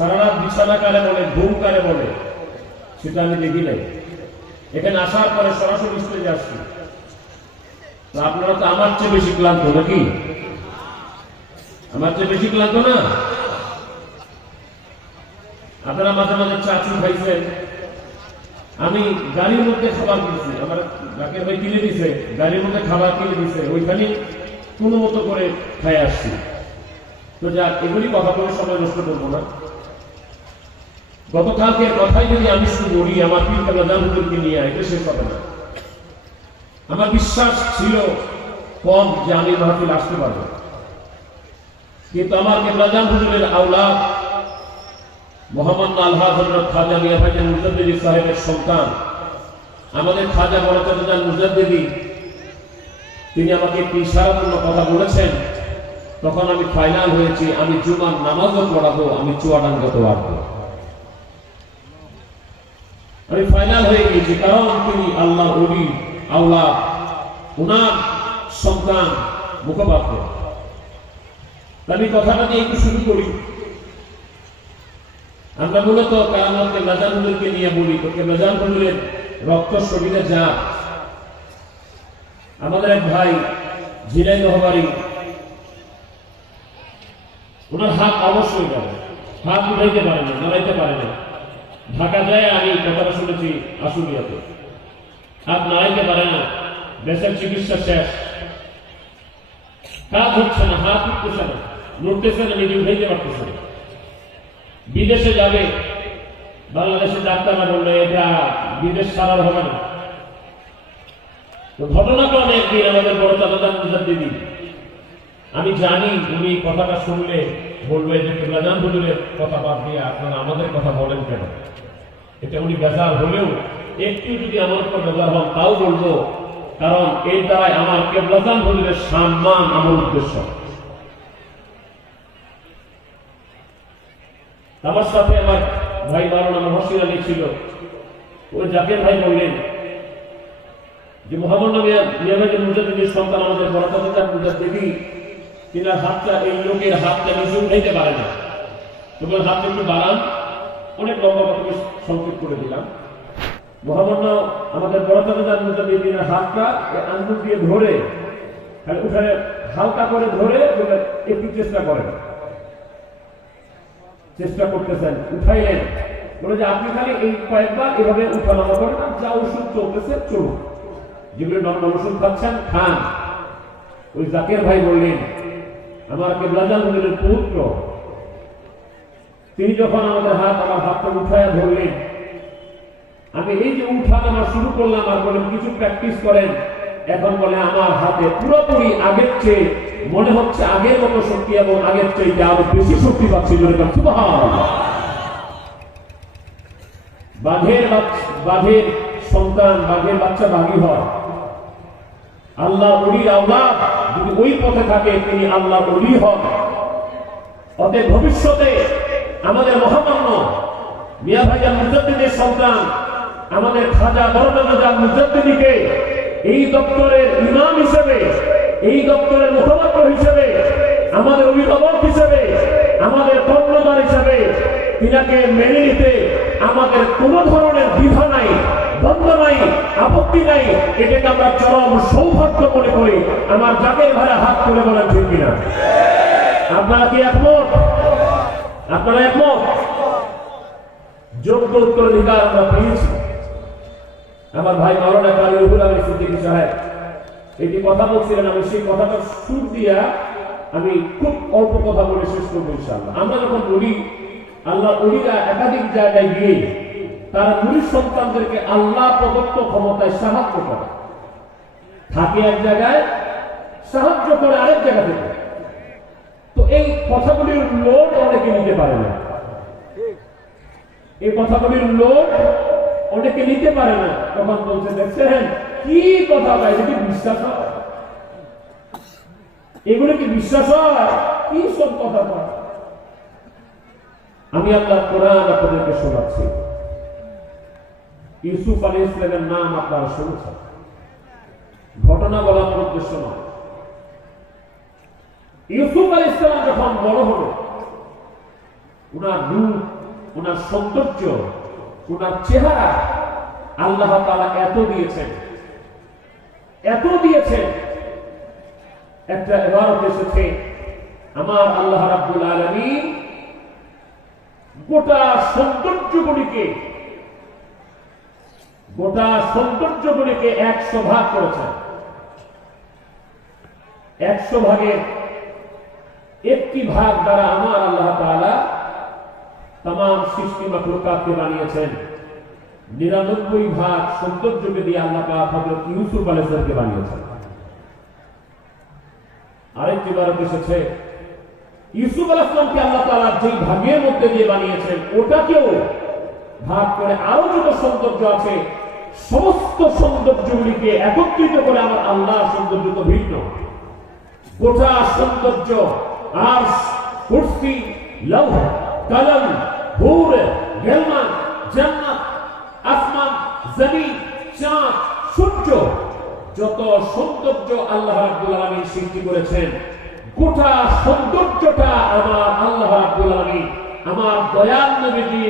সারা রাত বিছানা কারে বলে, ঘুম কারে বলে, সেটা আমি দেখি নাই। এখানে আসার পরে সরাসরি স্টেজে আসছি। আপনারা তো আমার চেয়ে বেশি ক্লান্ত নাকি? আমার চেয়ে বেশি ক্লান্ত না? আপনারা মাঝে মাঝে চাচু খাইছেন, আমি গাড়ির মধ্যে খাবার কিনেছি, আমার ডাকের ভাই কিনে দিছে, গাড়ির মধ্যে খাবার কিনে দিছে, ওইখানে কোনো মতো করে খাই আসছি। তো যাক, এগুলি কথা বলে সময় নষ্ট করবো না। গতকালকের কথাই যদি আমি শুরু করি আমার পীর কেবলা হুজুরকে নিয়ে, এটা শেষ হবে না। আমার বিশ্বাস ছিল কম যে আমি মাহফিল আসতে পারবো, কিন্তু আমার কেবলা হুজুরের আওলাদ মোহাম্মদ আলহাজ হযরত খাজা মিয়া ভাইজান মুজাদ্দিদি সাহেবের সন্তান, আমাদের খাজা বড়চাচা মুজাদ্দিদি, তিনি আমাকে একটি ইশারাপূর্ণ কথা বলেছেন। তখন আমি ফাইনাল হয়েছি, আমি জুমার নামাজও পড়াবো, আমি চুয়াডাঙ্গাতেও আসবো। আমি ফাইনাল হয়ে গেছি, কারণ তিনি আল্লাহ ওলি আওলাদ, ওনার সন্তান, মুখপাত্র। আমি কথাটা দিয়ে একটু শুরু করি। আমরা মূলত কারামত কেবলা হুজুরকে নিয়ে বলি, তো কেবলা হুজুরের রক্ত শরীরে যা। আমাদের এক ভাই ঝিনাইদহ বাড়ি, ওনার হাত অবশ্যই যাবে, হাত উঠাইতে পারে না, নাড়াইতে পারে না। ঢাকা যায়, আমি কথাটা শুনেছি আশুলিয়াতে, হাত নাড়াইতে পারে না, দেশের চিকিৎসা শেষ, কাজ হচ্ছে না, হাত উঠতেছে না, নড়তেছে না, নিজে উঠাইতে পারতেছে না। বিদেশে যাবে, বাংলাদেশের ডাক্তাররা বললো এটা বিদেশ ছাড়ার হবে না। তো ঘটনাক্রমে একদিন আমাদের বড় চাচা মুজাদ্দিদি, আমি জানি উনি কথাটা শুনলে বলবে যে কেবলা হুজুরের কথা বাদ দিয়ে আপনারা আমাদের কথা বলেন কেন। এটা উনি বেজার হলেও একটু যদি আমার উপর বেজার হন তাও বলবো, কারণ এর দ্বারাই আমার কেবলা হুজুরের সম্মান আমার উদ্দেশ্য। আমার সাথে আমার ভাই মাওলানা মহসিন আলী ছিল। ওই জাকির ভাই বললেন যে মোহাম্মদ মিয়া ভাইজান মুজাদ্দিদির সন্তান আমাদের বড় চাচা মুজাদ্দিদি, তিনার হাতটা, এই লোকের হাতটা নিজে উঠাইতে পারে না, তোমার হাতটা একটু বাড়ান। অনেক লম্বা কথা সংক্ষেপ করে দিলাম। মোহাম্মদ আমাদের বড় চাচা মুজাদ্দিদি তিনার হাতটা আঙ্গুল দিয়ে ধরে, উঠানে হালকা করে ধরে একটু চেষ্টা করেন, চেষ্টা করতেছেন, উঠাইলেন। বলে যে আপনি খালি এই কয়েকবার এভাবে উঠানামা করেন, যা ওষুধ চলতেছে চলুন, যেগুলো নর্মাল ওষুধ খাচ্ছেন খান। ওই জাকির ভাই বললেন আমার কেবলা হুজুরের পুত্র, তিনি যখন আমাদের আমার হাতটা উঠায়া ধরলেন, আমি এই যে উঠানামা শুরু করলাম আর বলেন কিছু প্র্যাকটিস করেন। এখন বলে আমার হাতে পুরোপুরি আগের চেয়ে মনে হচ্ছে আগের মতো শক্তি, এবং আগের চেয়ে আরো বেশি শক্তি পাচ্ছি। বাঘের সন্তান, বাঘের বাচ্চা বাঘই হয়। আল্লাহ ওলির আওলাদ যদি ওই পথে থাকে, তিনি আল্লাহ ওলি হন। অতএব ভবিষ্যতে আমাদের মহামান্য মিয়া ভাইজান মুজাদ্দিদের সন্তান আমাদের খাজা বড়চাচা মুজাদ্দিদিকে এই দপ্তরের ইমাম হিসেবে, এই দপ্তরের মুখপাত্র হিসেবে, আমাদের অভিভাবক হিসেবে, আমাদের কর্ণধার হিসেবে তিনাকে মেনে নিতে আমাদের কোন ধরনের দ্বিধা নাই, দ্বন্দ্ব নাই, আপত্তি নাই। এটাকে আমরা চরম সৌভাগ্য মনে করি। আমার জাকের ভাইরা হাত তুলে বলেন ঠিক কিনা? আপনারা কি একমত? আপনারা একমত? যোগ্য উত্তরাধিকার আমরা পেয়েছি। আমার ভাই মাওলানা কারি রুহুল আমিন সিদ্দিকী সাহেব এটি কথা বলছিলেন, আমি সেই কথাটা সুর দিয়া আমি খুব অল্প কথা বলে শেষ করবো ইনশাআল্লাহ। আমরা যখন বলি আল্লাহ ওলিরা একাধিক জায়গায় গিয়ে তারা মুরিদ সন্তানদেরকে আল্লাহ প্রদত্ত ক্ষমতায় সাহায্য করে, থাকে এক জায়গায়, সাহায্য করে আরেক জায়গা থেকে। তো এই কথাগুলির লোড অনেকে নিতে পারে না, এই কথাগুলির লোড অনেকে নিতে পারে না। তখন বলছে দেখছেন কি কথা পায়, এটি বিশ্বাস হয়? এগুলো কি বিশ্বাস হয়? কি সব কথা পায়? আমি আল্লাহ কোরআন আপনাদেরকে শোনাচ্ছি। ইউসুফ আলাইহিস সালামের নাম আপনারা শুনেছেন, ঘটনা বলার উদ্দেশ্য নয়। ইউসুফ আলাইহিস সালাম যখন বড় হলো, উনার রূপ, উনার সৌন্দর্য, উনার চেহারা আল্লাহ তাআলা এত দিয়েছেন, এত দিয়েছেন। একটা ইবারত এসেছে, আমার আল্লাহ রাব্বুল আলামিন গোটা সৌন্দর্যগুলিকে 100 ভাগ করেছেন। 100 ভাগের একটি ভাগ দ্বারা আমার আল্লাহ তাআলা तमाम সৃষ্টি মাখলুকাতকে বানিয়েছেন। 99 ভাগ সৌন্দর্যকে দিয়ে আল্লাহ পাক হযরত ইউসুফ আলাইহিস সালামকে বানিয়েছেন। আরেকটি ইবারত এসেছে, ইউসুফ আলাইহিস সালামকে আল্লাহ তাআলা যেই ভাগের মধ্যে দিয়ে বানিয়েছেন ওটাকেও ভাগ করে আরো যত সৌন্দর্য আছে সমস্ত সৌন্দর্যগুলিকে একত্রিত করে আমার আল্লাহর সৌন্দর্য তো ভিন্ন। গোটা সৌন্দর্য আরশ, কুরসি, লৌহ, কলম, হুর, গিলমান, জান্নাত, আসমান, জমিন, চাঁদ, সূর্য, যত সৌন্দর্য আল্লাহ রাব্বুল আলামিন সৃষ্টি করেছেন গোটা সৌন্দর্যটা আমার আল্লাহ রাব্বুল আলামিন আমার দয়াল নবীজি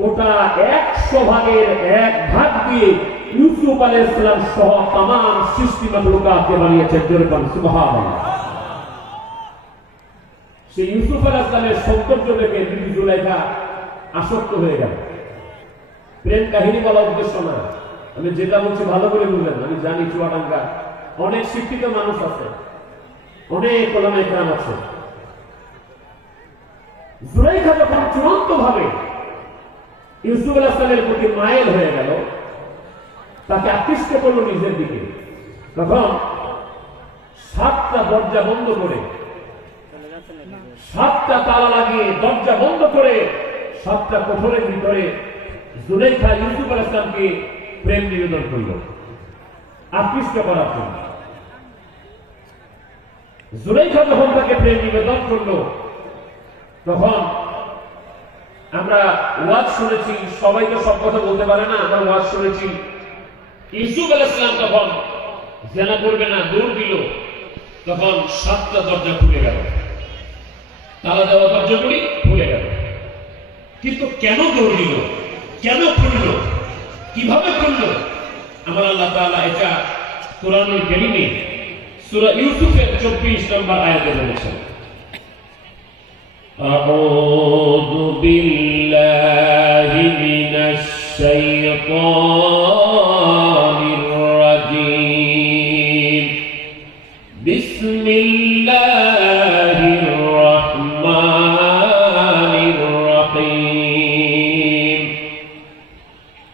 গোটা 100 ভাগের 1 ভাগ দিয়ে ইউসুফ আলাইহিস সালাম সহ तमाम সৃষ্টি মাখলুকাতকে বানিয়েছেন। জোরে বলুন সুবহানাল্লাহ। সেই ইউসুফ আলাইহিস সালামের সৌন্দর্য দেখে বিবি জুলাইখা আসক্ত হয়ে গেল। প্রেম কাহিনী বলা উদ্দেশ্য না, আমি যেটা বলছি ভালো করে বুঝলেন। আমি জানি চুয়াডাঙ্গা অনেক শিক্ষিত মানুষ আছে, অনেক ওলামা ইকরাম আছে। জুলাইখা যখন চূড়ান্ত ভাবে ইউসুফ আলাইহিস সালামের প্রতি মায়েল হয়ে গেল, তাকে আকৃষ্ট করলো নিজের দিকে, তখন 7টা দরজা বন্ধ করে, 7টা তালা লাগিয়ে দরজা বন্ধ করে 7টা কোঠরের ভিতরে জুলাইখা ইউসুফ আলাইহিস সালামকে প্রেম নিবেদন করল আকৃষ্ট করার জন্য। জুলাইখা যখন তাকে প্রেম নিবেদন করলো, তখন আমরা ওয়াজ শুনেছি, সবাই তো সব কথা বলতে পারে না, আমরা ওয়াজ শুনেছি ইউসুফ আলাইহিস সালাম তখন জেনা করবে না দৌড় দিল, তখন 7টা দরজা খুলে গেল, তালা দেওয়া দরজাগুলি খুলে গেল। কিন্তু কেন দৌড় দিল, কেন খুলল, কিভাবে খুলল, আমার আল্লাহ তাআলা এটা কোরআনুল কারীমে সূরা ইউসুফের 24 নম্বর আয়াতে বলেছেন, আউযু বিল্লাহি মিনাশ শাইতানির রাজীম, বিসমিল্লাহির রাহমানির রহিম,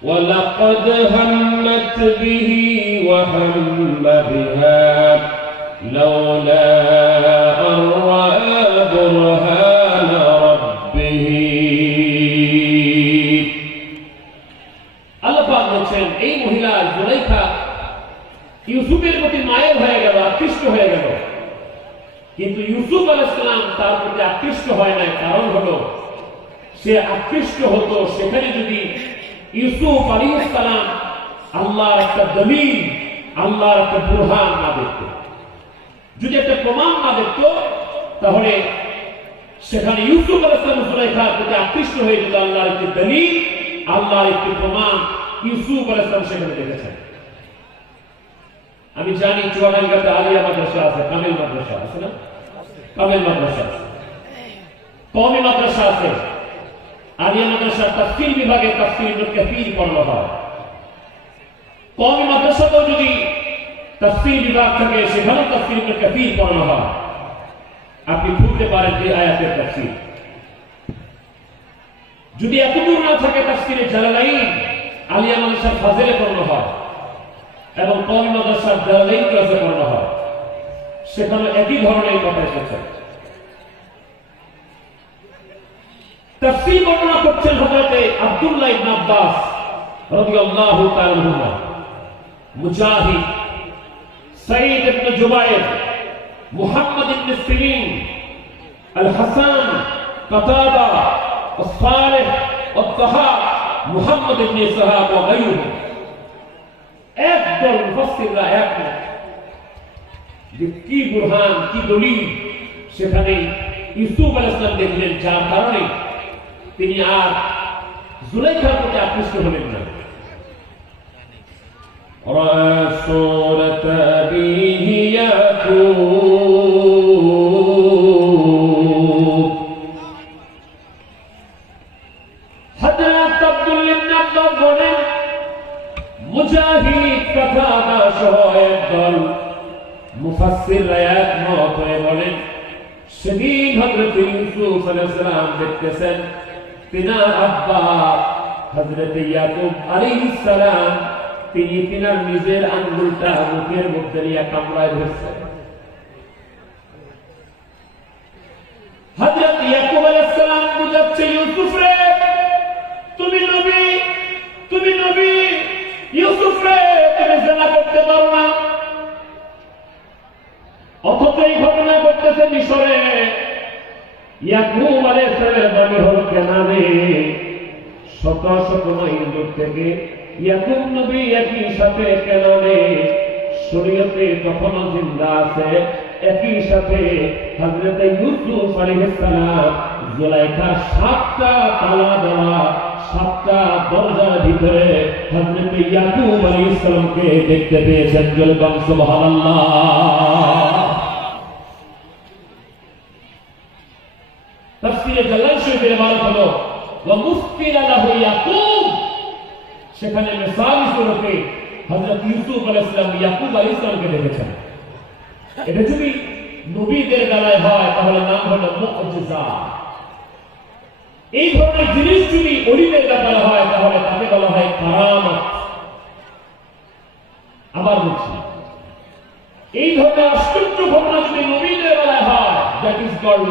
ওয়ালাকাদ হাম্মাত বিহি ওয়া হাম্মা বিহা লাউলা আন রাআ বুরহানা রাব্বিহি। আল্লাহ পাক বলেন এই মহিলা জুলাইখা ইউসুফের প্রতি মায়ের হয়ে গেল, আকৃষ্ট হয়ে গেল, কিন্তু ইউসুফ আলাইহিস সালাম তার প্রতি আকৃষ্ট হয় না। কারণ হলো সে আকৃষ্ট হতো সেখানে যদি ইউসুফ আলাইহিস সালাম আল্লাহর একটা দলিল, আল্লাহর একটা বুরহান না দেখত, যদি একটা প্রমাণ না দেখত, তাহলে সেখানে ইউসুফ আলাইহিস সালাম জুলাইখার প্রতি আকৃষ্ট হয়ে যেত। আল্লাহর একটি দলিল, আল্লাহর একটি প্রমাণ ইউসুফ আলাইহিস সালাম সেখানে দেখেছেন। আমি জানি চুয়াডাঙ্গাতে আলিয়া মাদ্রাসা আছে, কামিল মাদ্রাসা আছে না, কামিল মাদ্রাসা আছে, কওমি মাদ্রাসা আছে। আলিয়া মাদ্রাসা তাফসীর বিভাগে তাফসীর ইবনে কাসীর পড়ানো হয়। কওমি মাদ্রাসাতেও যদি তাফসীর বিভাগ থাকে সেখানেও তাফসীর ইবনে কাসীর পড়ানো হয়। আপনি খুঁজতে পারেন যে আয়াতের তাফসীর। যদি এতদূর না থাকে তাফসীরে জালালাইন আলিয়া মাদ্রাসার ফাজিলে পড়ানো হয় এবং কওমি মাদ্রাসার জালালাইন ক্লাসে পড়ানো হয়, সেখানে একই ধরনের কথা এসেছে। তাফসীর বর্ণনা করছেন হযরত আব্দুল্লাহ ইবনে আব্বাস রাদিয়াল্লাহু তাআলা আনহুমা, মুজাহিদ, সাঈদ ইবনে জুবায়ের, মুহাম্মদ ইবনে সিরিন, আল হাসান, কাতাদা, সালেহ, আত-তাহাক, মুহাম্মদ ইবনে ইসহাক ওয়া গায়রুহুম। একদল মুফাসসিররা একমত যে কি বুরহান, কি দলিল সেখানে ইউসুফ আলাইহিস সালাম দেখলেন, যার কারণে তিনি আর জুলাইখার প্রতি আকৃষ্ট হলেন না। হযরত আব্দুল্লাহ ইবনে আব্বাস বলেন, মুজাহিদ কাতাদা সহ একদল মুফাসসিররা একমত হয়ে বলেন, সেদিন হযরত ইউসুফ আলাইহিস সালাম দেখতেছেন তিনার আব্বা হযরত ইয়াকুব আলাইহিস সালাম তিনি তিনার নিজের আঙ্গুলটা মুখের মধ্যে নিয়ে কামড়ায় ধরছেন। হযরত ইয়াকুব আলাইহিস সালাম বুঝাচ্ছে, ইউসুফ রে তুমি নবী, তুমি নবী, ইউসুফ রে তুমি জিনা করতে পারো না। অথচ এই ঘটনা ঘটতেছে মিশরে। ইয়াকুব আলাইহিস সালামের বাড়ি হল কেনানে, শত শত মাইল দূর থেকে ইয়াকুব নবী একই সাথে কেনানে শরীয়তে তখনও জিন্দা আছে। একই সাথে হযরত ইউসুফ আলাইহিস সালাম জুলাইখার 7টা তালা দেওয়া 7টা দরজার ভিতরে হযরত ইয়াকুব আলাইহিস সালামকে দেখতে পেয়েছেন। জলবান সুবহানাল্লাহ। তাফসীরে জালাল শরীফের ইবারত হলো ওয়া মুসকিলা লাহু ইয়াকুব, সেখানে মিসালি স্বরূপে হযরত ইউসুফ আলাইহিস সালাম ইয়াকুব আলাইহিস সালামকে দেখেছেন। এটা যদি নবীদের বেলায় হয় তাহলে নাম হলো মুআজিজা। এই ধরনের জিনিস যদি ওলিদের ব্যাপারে হয় তাহলে তাকে বলা হয় কারামত। আবার বলছি, এই ধরনের আশ্চর্য ঘটনা যদি নবীদের বেলায় হয়, দ্যাট ইজ কল্ড